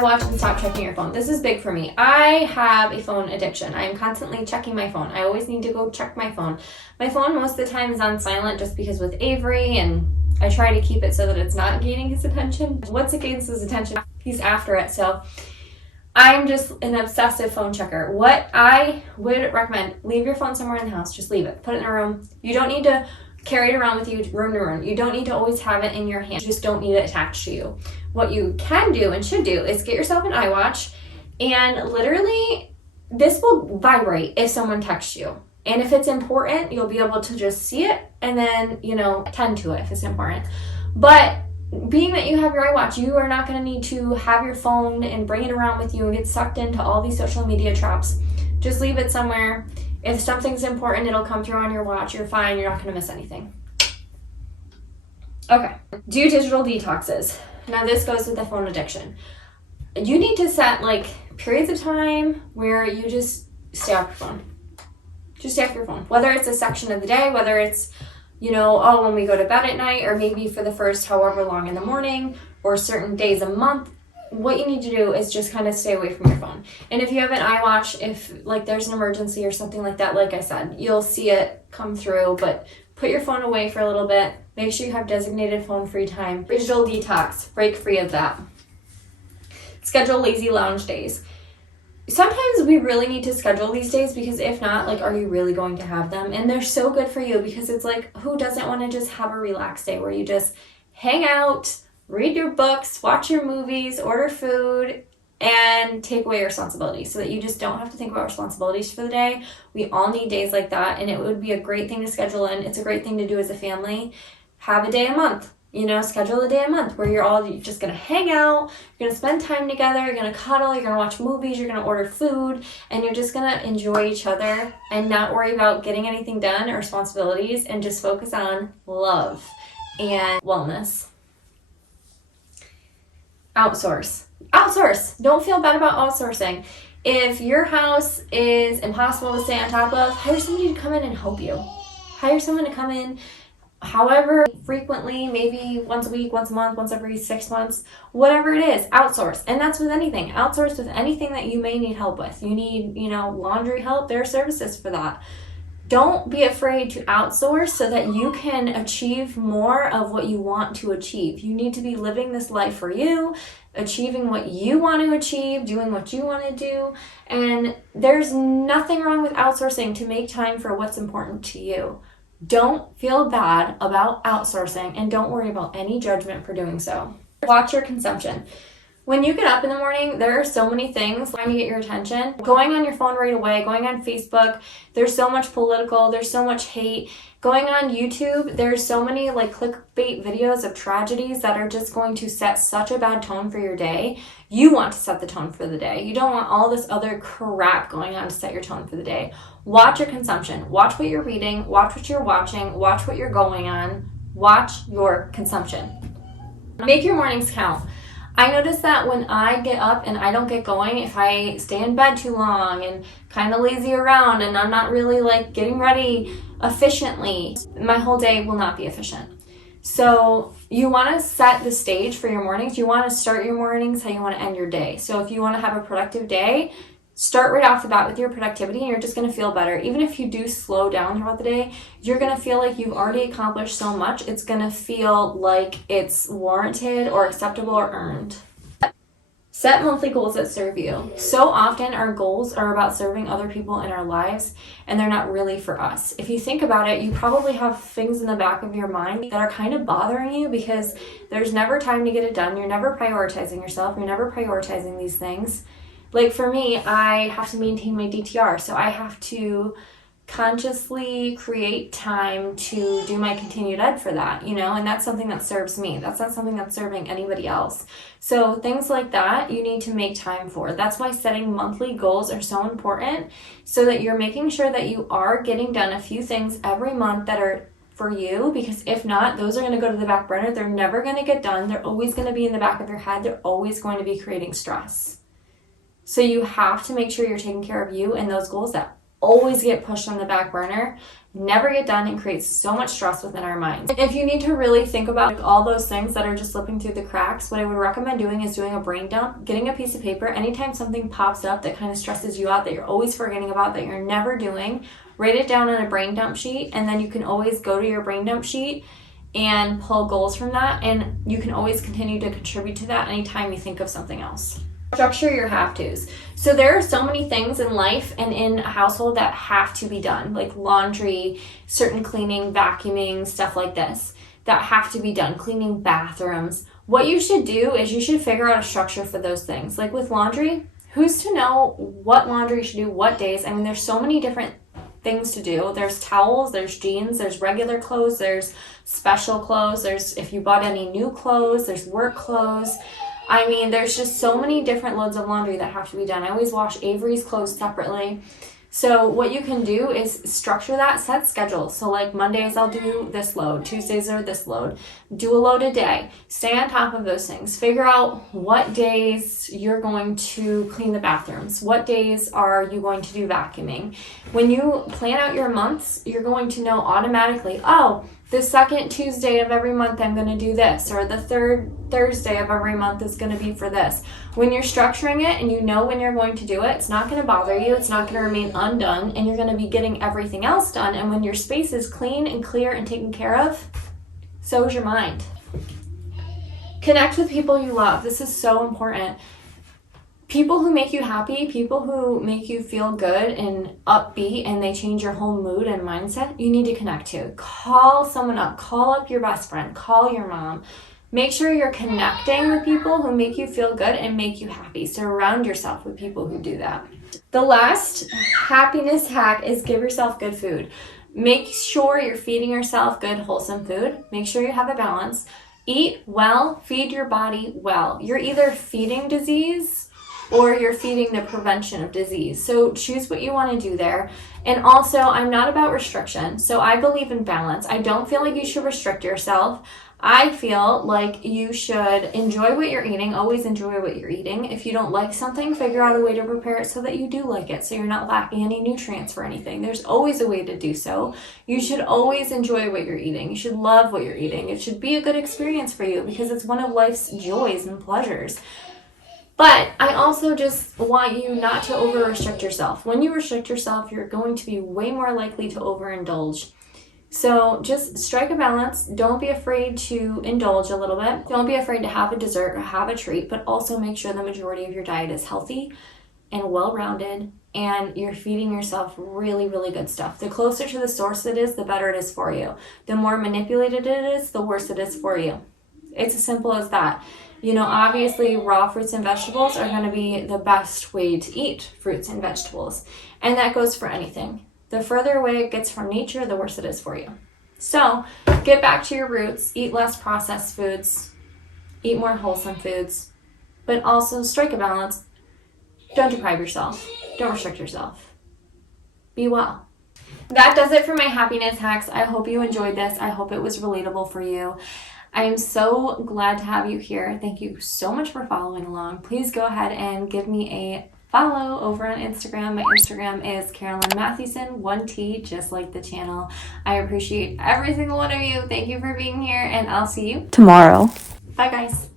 iWatch and stop checking your phone. This is big for me. I have a phone addiction. I am constantly checking my phone. I always need to go check my phone. My phone most of the time is on silent just because with Avery, and I try to keep it so that it's not gaining his attention. Once it gains his attention, he's after it. So I'm just an obsessive phone checker. What I would recommend, leave your phone somewhere in the house. Just leave it. Put it in a room. You don't need to carry it around with you room to room. You don't need to always have it in your hand. You just don't need it attached to you. What you can do and should do is get yourself an iWatch, and literally this will vibrate if someone texts you. And if it's important, you'll be able to just see it and then, attend to it if it's important. But being that you have your iWatch, you are not going to need to have your phone and bring it around with you and get sucked into all these social media traps. Just leave it somewhere. If something's important, it'll come through on your watch. You're fine. You're not going to miss anything. Okay. Do digital detoxes. Now this goes with the phone addiction. You need to set periods of time where you just stay off your phone. Just stay off your phone. Whether it's a section of the day, whether it's, when we go to bed at night, or maybe for the first however long in the morning, or certain days a month. What you need to do is just kind of stay away from your phone. And if you have an iWatch, if there's an emergency or something like that, like I said, you'll see it come through, but put your phone away for a little bit. Make sure you have designated phone free time. Digital detox, break free of that. Schedule lazy lounge days. Sometimes we really need to schedule these days, because if not, are you really going to have them? And they're so good for you, because it's who doesn't want to just have a relaxed day where you just hang out, read your books, watch your movies, order food, and take away your responsibilities so that you just don't have to think about responsibilities for the day. We all need days like that, and it would be a great thing to schedule in. It's a great thing to do as a family. Have a day a month. Schedule a day a month where you're just going to hang out, you're going to spend time together, you're going to cuddle, you're going to watch movies, you're going to order food, and you're just going to enjoy each other and not worry about getting anything done or responsibilities, and just focus on love and wellness. Outsource. Don't feel bad about outsourcing. If your house is impossible to stay on top of, hire somebody to come in and help you. Hire someone to come in however frequently, maybe once a week, once a month, once every 6 months, whatever it is. Outsource. And that's with anything. Outsource with anything that you may need help with. You need, laundry help. There are services for that. Don't be afraid to outsource so that you can achieve more of what you want to achieve. You need to be living this life for you, achieving what you want to achieve, doing what you want to do. And there's nothing wrong with outsourcing to make time for what's important to you. Don't feel bad about outsourcing, and don't worry about any judgment for doing so. Watch your consumption. When you get up in the morning, there are so many things trying to get your attention. Going on your phone right away, going on Facebook, there's so much political, there's so much hate. Going on YouTube, there's so many clickbait videos of tragedies that are just going to set such a bad tone for your day. You want to set the tone for the day. You don't want all this other crap going on to set your tone for the day. Watch your consumption. Watch what you're reading, watch what you're watching, watch what you're going on. Watch your consumption. Make your mornings count. I notice that when I get up and I don't get going, if I stay in bed too long and kind of lazy around and I'm not really getting ready efficiently, my whole day will not be efficient. So you want to set the stage for your mornings. You want to start your mornings how you want to end your day. So if you want to have a productive day, start right off the bat with your productivity, and you're just going to feel better. Even if you do slow down throughout the day, you're going to feel like you've already accomplished so much. It's going to feel like it's warranted or acceptable or earned. Set monthly goals that serve you. So often our goals are about serving other people in our lives, and they're not really for us. If you think about it, you probably have things in the back of your mind that are kind of bothering you because there's never time to get it done. You're never prioritizing yourself. You're never prioritizing these things. For me, I have to maintain my DTR, so I have to consciously create time to do my continued ed for that, and that's something that serves me. That's not something that's serving anybody else. So things like that, you need to make time for. That's why setting monthly goals are so important, so that you're making sure that you are getting done a few things every month that are for you, because if not, those are going to go to the back burner. They're never going to get done. They're always going to be in the back of your head. They're always going to be creating stress. So you have to make sure you're taking care of you and those goals that always get pushed on the back burner, never get done, and creates so much stress within our minds. If you need to really think about like all those things that are just slipping through the cracks, what I would recommend doing is doing a brain dump, getting a piece of paper. Anytime something pops up that kind of stresses you out, that you're always forgetting about, that you're never doing, write it down on a brain dump sheet, and then you can always go to your brain dump sheet and pull goals from that, and you can always continue to contribute to that anytime you think of something else. Structure your have-tos. So there are so many things in life and in a household that have to be done, like laundry, certain cleaning, vacuuming, stuff like this, that have to be done, cleaning bathrooms. What you should do is you should figure out a structure for those things. Like with laundry, who's to know what laundry you should do, what days? I mean, there's so many different things to do. There's towels, there's jeans, there's regular clothes, there's special clothes, there's if you bought any new clothes, there's work clothes. I mean, there's just so many different loads of laundry that have to be done. I always wash Avery's clothes separately. So what you can do is structure that, set schedules. So like Mondays I'll do this load, Tuesdays are this load, do a load a day, stay on top of those things, figure out what days you're going to clean the bathrooms, what days are you going to do vacuuming. When you plan out your months, you're going to know automatically, oh, the second Tuesday of every month I'm going to do this, or the third Thursday of every month is going to be for this. When you're structuring it and you know when you're going to do it, it's not going to bother you, it's not going to remain undone, and you're going to be getting everything else done. And when your space is clean and clear and taken care of, so is your mind. Connect with people you love. This is so important. People who make you happy, people who make you feel good and upbeat, and they change your whole mood and mindset, you need to connect to. Call someone up. Call up your best friend. Call your mom. Make sure you're connecting with people who make you feel good and make you happy. Surround yourself with people who do that. The last happiness hack is give yourself good food. Make sure you're feeding yourself good, wholesome food. Make sure you have a balance. Eat well. Feed your body well. You're either feeding disease or you're feeding the prevention of disease. So choose what you want to do there. And also, I'm not about restriction. So I believe in balance. I don't feel like you should restrict yourself. I feel like you should enjoy what you're eating. Always enjoy what you're eating. If you don't like something, figure out a way to prepare it so that you do like it, so you're not lacking any nutrients for anything. There's always a way to do so. You should always enjoy what you're eating. You should love what you're eating. It should be a good experience for you because it's one of life's joys and pleasures. But I also just want you not to over-restrict yourself. When you restrict yourself, you're going to be way more likely to overindulge. So just strike a balance. Don't be afraid to indulge a little bit. Don't be afraid to have a dessert or have a treat, but also make sure the majority of your diet is healthy and well-rounded, and you're feeding yourself really, really good stuff. The closer to the source it is, the better it is for you. The more manipulated it is, the worse it is for you. It's as simple as that. You know, obviously raw fruits and vegetables are going to be the best way to eat fruits and vegetables. And that goes for anything. The further away it gets from nature, the worse it is for you. So get back to your roots, eat less processed foods, eat more wholesome foods, but also strike a balance. Don't deprive yourself. Don't restrict yourself. Be well. That does it for my happiness hacks. I hope you enjoyed this. I hope it was relatable for you. I am so glad to have you here. Thank you so much for following along. Please go ahead and give me a follow over on Instagram. My Instagram is Carolyn Mathewson, 1T, just like the channel. I appreciate every single one of you. Thank you for being here, and I'll see you tomorrow. Bye, guys.